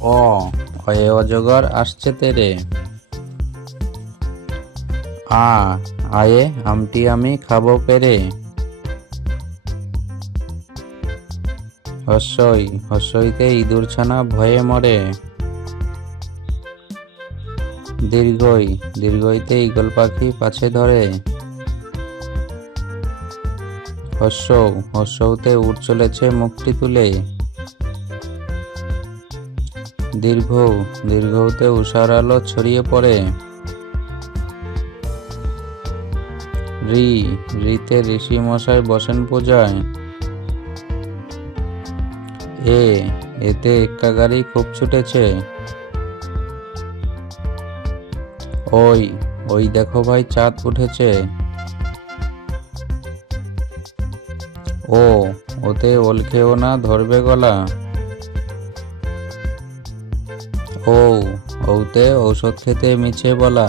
অ অয়ে অজগর আসছে তেরে। আ, আয়ে আমটি আমি খাব পেরে। হস্যই, হস্যইতে ইঁদুর ছানা ভয়ে মরে। দীর্ঘই, দীর্ঘইতে ঈগল পাখি পাছে ধরে। হস্য হস্যতে উঠ চলেছে মুখটি তুলে। দীর্ঘ, দীর্ঘতে উষার আলো ছড়িয়ে পড়ে। রি, রিতে ঋষি মশাই বসেন পূজায়। এ, এতে এক্কা গাড়ি খুব ছুটেছে। ওই ওই দেখো ভাই চাঁদ উঠেছে। ও, ওতে ওল খেও না ধরবে গলা। ও ওতে ঔষধ খেতে মিছে বলা।